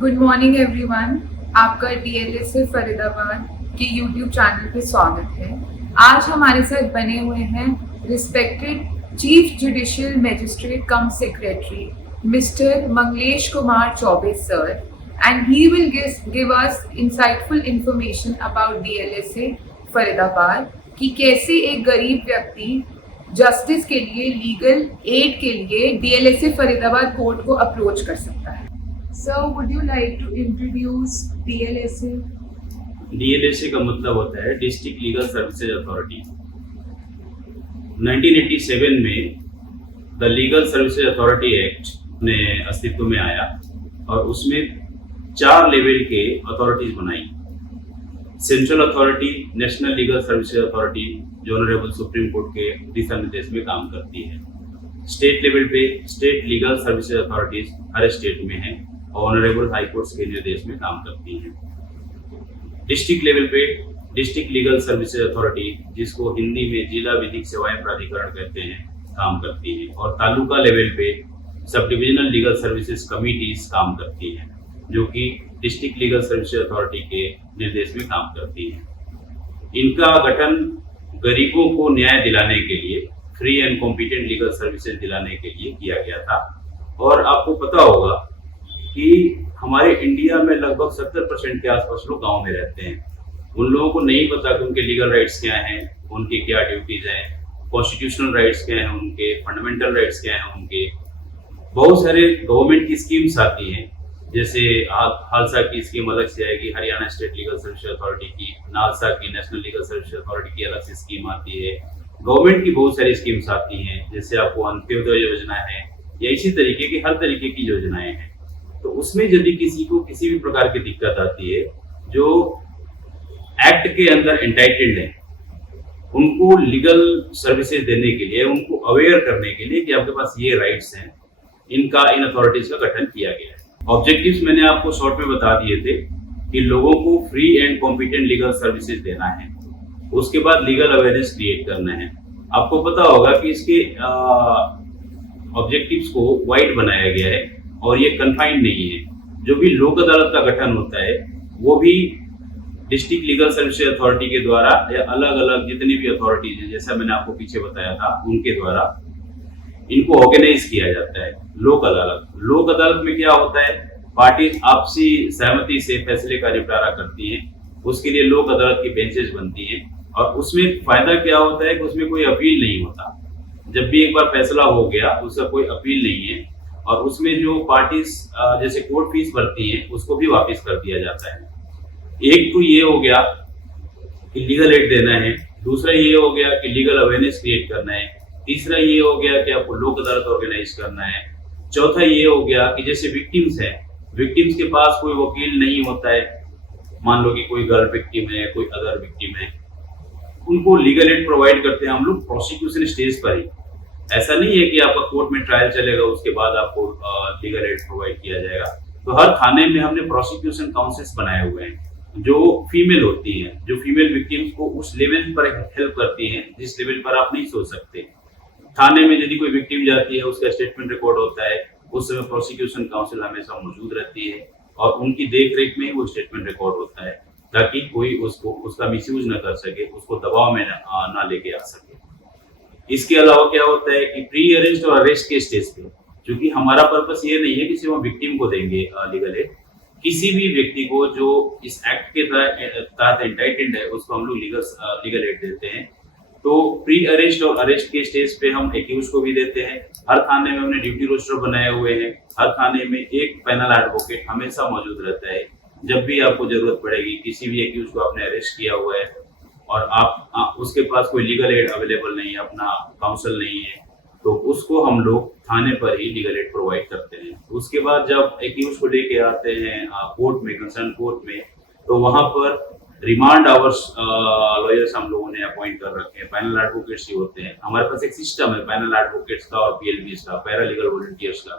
Good morning everyone. आपका DLSA Faridabad के YouTube channel पे स्वागत है। आज हमारे साथ बने हुए हैं respected chief judicial magistrate cum secretary mister Manglesh Kumar Choubey sir, and he will give us insightful information about DLSA Faridabad कि कैसे एक गरीब व्यक्ति जस्टिस के लिए, लीगल एड के लिए डीएलएसए फरीदाबाद कोर्ट को अप्रोच कर सकता है। Sir, would you like to introduce DLSA? DLSA का मतलब होता है डिस्ट्रिक्ट लीगल सर्विसेज अथॉरिटी। 1987 में the legal services authority act ने अस्तित्व में आया और उसमें 4 लेवल के अथॉरिटीज बनाई। Central authority national legal services authority जो ऑनरेबल सुप्रीम कोर्ट के दिशा निर्देश में काम करती है। स्टेट लेवल पे स्टेट लीगल सर्विसेज अथॉरिटीज हर स्टेट में है और ऑनरेबल हाई कोर्ट्स के निर्देश में काम करती हैं। डिस्ट्रिक्ट लेवल पे डिस्ट्रिक्ट लीगल सर्विसेज अथॉरिटी, जिसको हिंदी में जिला विधिक सेवाएं प्राधिकरण कहते हैं, काम करती है। और तालुका लेवल पे sub divisional legal services committees काम करती हैं, जो कि डिस्ट्रिक्ट लीगल सर्विसेज अथॉरिटी के निर्देश में काम करती हैं। इनका गठन गरीबों को न्याय दिलाने के लिए, free and competent legal services दिलाने के लिए किया गया था। और आपको पता होगा कि हमारे इंडिया में लगभग 70% के आसपास लोग गांव में रहते हैं। उन लोगों को नहीं पता कि उनके लीगल राइट्स क्या हैं, उनकी क्या ड्यूटीज हैं, कॉन्स्टिट्यूशनल राइट्स क्या हैं उनके, फंडामेंटल राइट्स क्या हैं उनके। बहुत सारे गवर्नमेंट की स्कीम्स आती हैं, जैसे हालसा की स्कीम अलग से आएगी, Haryana state legal service authority की, नालसा की नेशनल लीगल सर्विस अथॉरिटी की अलग से स्कीम आती है। गवर्नमेंट की बहुत सारी स्कीम्स आती हैं, जैसे आपको अंत्योदय योजना है या इसी तरीके की हर तरीके की योजनाएं हैं। तो उसमें यदि किसी को किसी भी प्रकार की दिक्कत आती है, जो एक्ट के अंदर एंटाइटल्ड है, उनको लीगल सर्विसेज देने के लिए, उनको अवेयर करने के लिए कि आपके पास ये राइट्स हैं, इन अथॉरिटीज का गठन किया गया है। ऑब्जेक्टिव्स मैंने आपको शॉर्ट में बता दिए थे कि लोगों को free and competent legal services देना है, उसके बाद लीगल अवेयरनेस क्रिएट करना है। आपको पता होगा कि इसके ऑब्जेक्टिव्स को वाइड बनाया गया है और ये कन्फाइंड नहीं है। जो भी लोक अदालत का गठन होता है वो भी डिस्ट्रिक्ट लीगल सर्विसेज अथॉरिटी के द्वारा या अलग अलग जितनी भी अथॉरिटीज हैं, जैसा मैंने आपको पीछे बताया था, उनके द्वारा इनको ऑर्गेनाइज किया जाता है। लोक अदालत में क्या होता है, पार्टी आपसी सहमति से फैसले का निपटारा करती हैं, उसके लिए लोक अदालत की बेंचेस बनती हैं। और उसमें फायदा क्या होता है कि उसमें कोई अपील नहीं होता। जब भी एक बार फैसला हो गया उसका कोई अपील नहीं है, और उसमें जो पार्टीज जैसे कोर्ट फीस भरती हैं उसको भी वापस कर दिया जाता है। एक तो ये हो गया कि लीगल एड देना है, दूसरा ये हो गया कि लीगल अवेयरनेस क्रिएट करना है, तीसरा ये हो गया कि आपको लोक अदालत ऑर्गेनाइज करना है, चौथा ये हो गया कि जैसे विक्टिम्स हैं, विक्टिम्स के पास कोई वकील नहीं होता है, मान लो कि कोई गर्ल विक्टिम है, कोई अदर विक्टिम है, उनको लीगल एड प्रोवाइड करते हैं हम लोग प्रोसिक्यूशन स्टेज पर ही। ऐसा नहीं है कि आपका कोर्ट में ट्रायल चलेगा उसके बाद आपको लीगल एड प्रोवाइड किया जाएगा। तो हर थाने में हमने प्रोसिक्यूशन काउंसिल्स बनाए हुए हैं जो फीमेल होती हैं, जो फीमेल विक्टिम्स को उस लेवल पर हेल्प करती हैं जिस लेवल पर आप नहीं सोच सकते। थाने में यदि कोई विक्टिम जाती है, उसका स्टेटमेंट रिकॉर्ड होता है, उस समय प्रोसिक्यूशन काउंसिल हमेशा मौजूद रहती है और उनकी देख रेख में ही वो स्टेटमेंट रिकॉर्ड होता है, ताकि कोई उसका मिसयूज न कर सके, उसको दबाव में ना लेके आ सके। इसके अलावा क्या होता है कि प्री अरेस्ट और अरेस्ट के स्टेज पे, क्योंकि हमारा पर्पस ये नहीं है कि सिर्फ हम विक्टिम को देंगे लीगल एड, किसी भी व्यक्ति को जो इस एक्ट के तहत एंटाइटल्ड है उसको हम लोग लीगल एड देते हैं। तो प्री अरेस्ट और अरेस्ट के स्टेज पे हम एक्यूज को भी देते हैं। हर थाने में हमने ड्यूटी रोस्टर बनाए हुए हैं, हर थाने में एक पैनल एडवोकेट हमेशा मौजूद रहता है। जब भी आपको जरूरत पड़ेगी, किसी भी एक्यूज को आपने अरेस्ट किया हुआ है और आप उसके पास कोई लीगल एड अवेलेबल नहीं है, अपना काउंसिल नहीं है, तो उसको हम लोग थाने पर ही लीगल एड प्रोवाइड करते हैं। उसके बाद जब एक्यूज को लेके आते हैं कोर्ट में, कंसर्न कोर्ट में, तो वहां पर रिमांड आवर्स लॉयर्स हम लोगों ने अपॉइंट कर रखे हैं, पैनल एडवोकेट्स ही होते हैं। हमारे पास एक सिस्टम है पैनल एडवोकेट्स का और पीएलबीज का, पैरा लीगल वॉलंटियर्स का।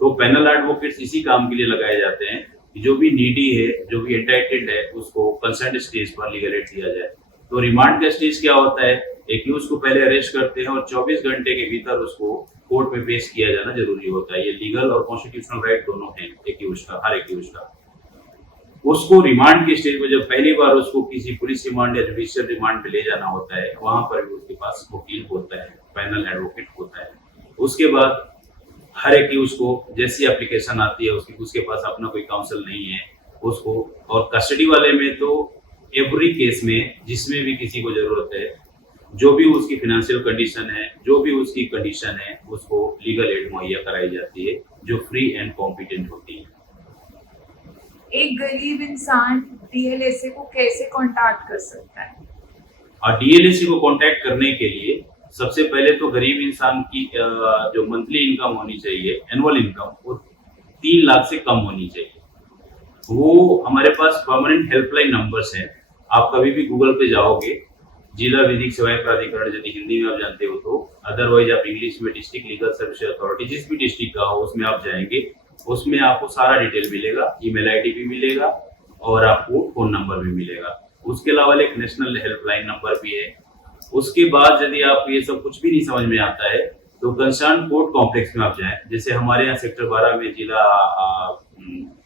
तो पैनल एडवोकेट्स इसी काम के लिए लगाए जाते हैं कि जो भी नीडी है, जो भी एंटाइटल्ड है, उसको कंसर्न स्टेज पर लीगल एड दिया जाए। तो रिमांड का स्टेज क्या होता है एक्यूज को पहले अरेस्ट करते हैं और 24 घंटे के भीतर उसको कोर्ट में पेश किया जाना जरूरी होता है। ये लीगल और कॉन्स्टिट्यूशनल राइट दोनों हैं एक्यूज का, हर एक्यूज का। उसको रिमांड के स्टेज में जब पहली बार उसको किसी पुलिस रिमांड या जुडिशियल रिमांड पे ले जाना होता है, वहां पर भी उसके पास वकील होता है, पैनल एडवोकेट होता है। उसके बाद हर एक्यूज को जैसी एप्लीकेशन आती है उसके पास अपना कोई काउंसिल नहीं है उसको, और कस्टडी वाले में तो एवरी केस में जिसमें भी किसी को जरूरत है, जो भी उसकी फाइनेंशियल कंडीशन है, जो भी उसकी कंडीशन है, उसको लीगल एड मुहैया कराई जाती है जो फ्री एंड कॉम्पिटेंट होती है। एक गरीब इंसान डीएलएसए को कैसे कांटेक्ट कर सकता है? और डीएलएसए को कांटेक्ट करने के लिए सबसे पहले तो गरीब इंसान की जो मंथली इनकम होनी चाहिए, एनुअल इनकम, वो 3 लाख से कम होनी चाहिए। वो हमारे पास परमानेंट हेल्पलाइन नंबर्स हैं। आप कभी भी गूगल पे जाओगे, जिला विधिक सेवाएं प्राधिकरण, यदि हिंदी में आप जानते हो तो, अदरवाइज आप इंग्लिश में डिस्ट्रिक्ट लीगल सर्विस अथॉरिटी, जिस भी डिस्ट्रिक्ट का हो उसमें आप जाएंगे, उसमें आपको सारा डिटेल मिलेगा, ईमेल आईडी भी मिलेगा और आपको फोन नंबर भी मिलेगा। उसके अलावा एक नेशनल हेल्पलाइन नंबर भी है। उसके बाद यदि आप ये सब कुछ भी नहीं समझ में आता है तो कंसर्न कोर्ट कॉम्प्लेक्स में आप जाएं। जैसे हमारे यहाँ सेक्टर 12 में जिला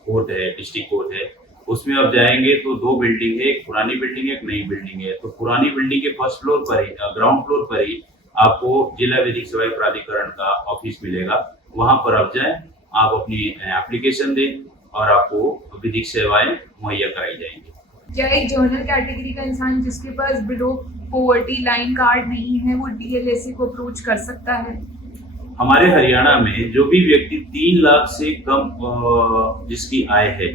कोर्ट है, डिस्ट्रिक्ट कोर्ट है, उसमें आप जाएंगे तो 2 बिल्डिंग है, एक पुरानी बिल्डिंग है, एक नई बिल्डिंग है। तो पुरानी बिल्डिंग के फर्स्ट फ्लोर पर ही, ग्राउंड फ्लोर पर ही आपको जिला विधिक सेवाएं प्राधिकरण का ऑफिस मिलेगा। वहां पर आप जाएं, आप अपनी एप्लीकेशन दें और आपको विधिक सेवाएं मुहैया कराई जाएंगी। क्या एक जनरल कैटेगरी का इंसान जिसके पास बिलो पॉवर्टी लाइन कार्ड नहीं है वो डीएलएसए को अप्रोच कर सकता है? हमारे हरियाणा में जो भी व्यक्ति 3 लाख से कम जिसकी आय है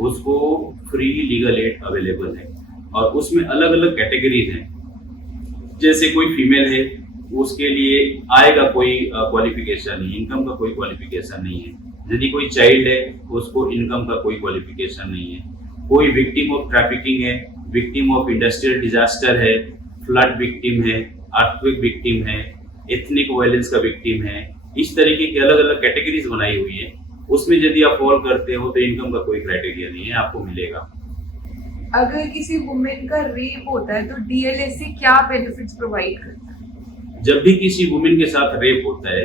उसको फ्री लीगल एड अवेलेबल है, और उसमें अलग अलग कैटेगरीज हैं। जैसे कोई फीमेल है, उसके लिए आय का कोई क्वालिफिकेशन नहीं, इनकम का कोई क्वालिफिकेशन नहीं है। यदि कोई चाइल्ड है, उसको इनकम का कोई क्वालिफिकेशन नहीं है। कोई विक्टिम ऑफ ट्रैफिकिंग है, विक्टिम ऑफ इंडस्ट्रियल डिजास्टर है, फ्लड विक्टिम है, अर्थक्वेक विक्टिम है, एथनिक वायलेंस का विक्टिम है, इस तरीके की अलग अलग कैटेगरीज बनाई हुई है। उसमें यदि आप फॉल करते हो तो इनकम का कोई क्राइटेरिया नहीं है, आपको मिलेगा। अगर किसी वुमेन का रेप होता है तो डीएलएसए क्या बेनिफिट्स प्रोवाइड करता है? जब भी किसी वुमेन के साथ रेप होता है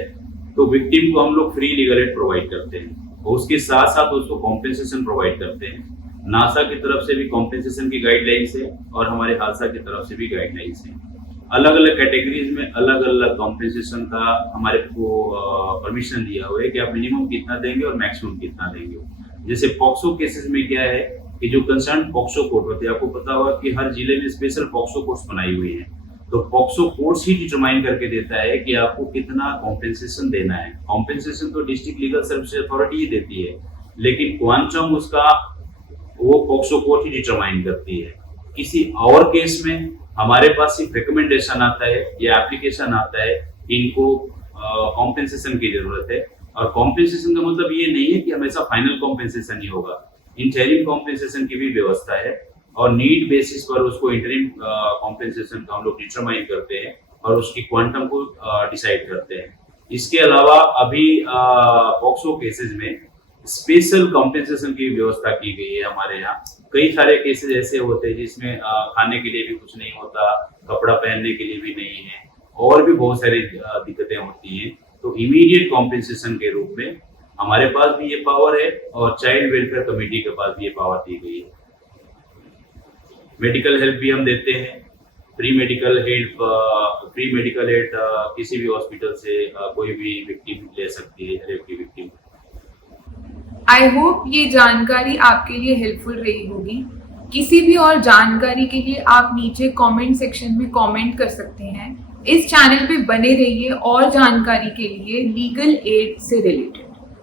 तो विक्टिम को हम लोग फ्री लीगल एड प्रोवाइड करते हैं, और उसके साथ साथ उसको कॉम्पेंसेशन प्रोवाइड करते हैं। नासा की तरफ से भी कॉम्पेंसेशन की गाइडलाइंस है और हमारे हादसा की तरफ से भी गाइडलाइंस है। अलग अलग कैटेगरीज में अलग अलग कॉम्पेंसेशन का हमारे को परमिशन दिया हुआ है कि आप मिनिमम कितना देंगे और मैक्सिमम कितना देंगे। जैसे पॉक्सो केसेस में क्या है कि जो कंसर्न पॉक्सो कोर्ट होते हैं, आपको पता होगा कि हर जिले में स्पेशल पॉक्सो कोर्ट्स बनाई हुई है। तो पॉक्सो कोर्ट्स ही डिटरमाइन करके देता है कि आपको कितना कॉम्पेंसेशन देना है। कॉम्पेंसेशन तो डिस्ट्रिक्ट लीगल सर्विस अथॉरिटी ही देती है, लेकिन क्वांटम उसका वो पॉक्सो कोर्ट ही डिटरमाइन करती है। किसी और केस में हमारे पास सिर्फ रिकमेंडेशन आता है या एप्लीकेशन आता है, इनको कॉम्पेंसेशन की जरूरत है। और कॉम्पेंसेशन का मतलब ये नहीं है कि हमेशा फाइनल कॉम्पेंसेशन ही होगा, इंटरिम कॉम्पेंसेशन की भी व्यवस्था है, और नीड बेसिस पर उसको इंटरिम कॉम्पेंसेशन का हम लोग डिटरमाइन करते हैं और उसकी क्वांटम को डिसाइड करते हैं। इसके अलावा अभी पॉक्सो केसेस में स्पेशल कॉम्पेंसेशन की व्यवस्था की गई है। हमारे यहाँ कई सारे केसेस ऐसे होते हैं जिसमें खाने के लिए भी कुछ नहीं होता, कपड़ा पहनने के लिए भी नहीं है, और भी बहुत सारी दिक्कतें होती हैं। तो इमीडिएट कॉम्पेंसेशन के रूप में हमारे पास भी ये पावर है और चाइल्ड वेलफेयर कमेटी के पास भी ये पावर दी गई है। मेडिकल हेल्प भी हम देते हैं, फ्री मेडिकल एड किसी भी हॉस्पिटल से कोई भी विक्टिम ले सकती है, रेप की विक्टिम। आई होप ये जानकारी आपके लिए हेल्पफुल रही होगी। किसी भी और जानकारी के लिए आप नीचे कमेंट सेक्शन में कमेंट कर सकते हैं। इस चैनल पे बने रहिए और जानकारी के लिए लीगल एड से रिलेटेड।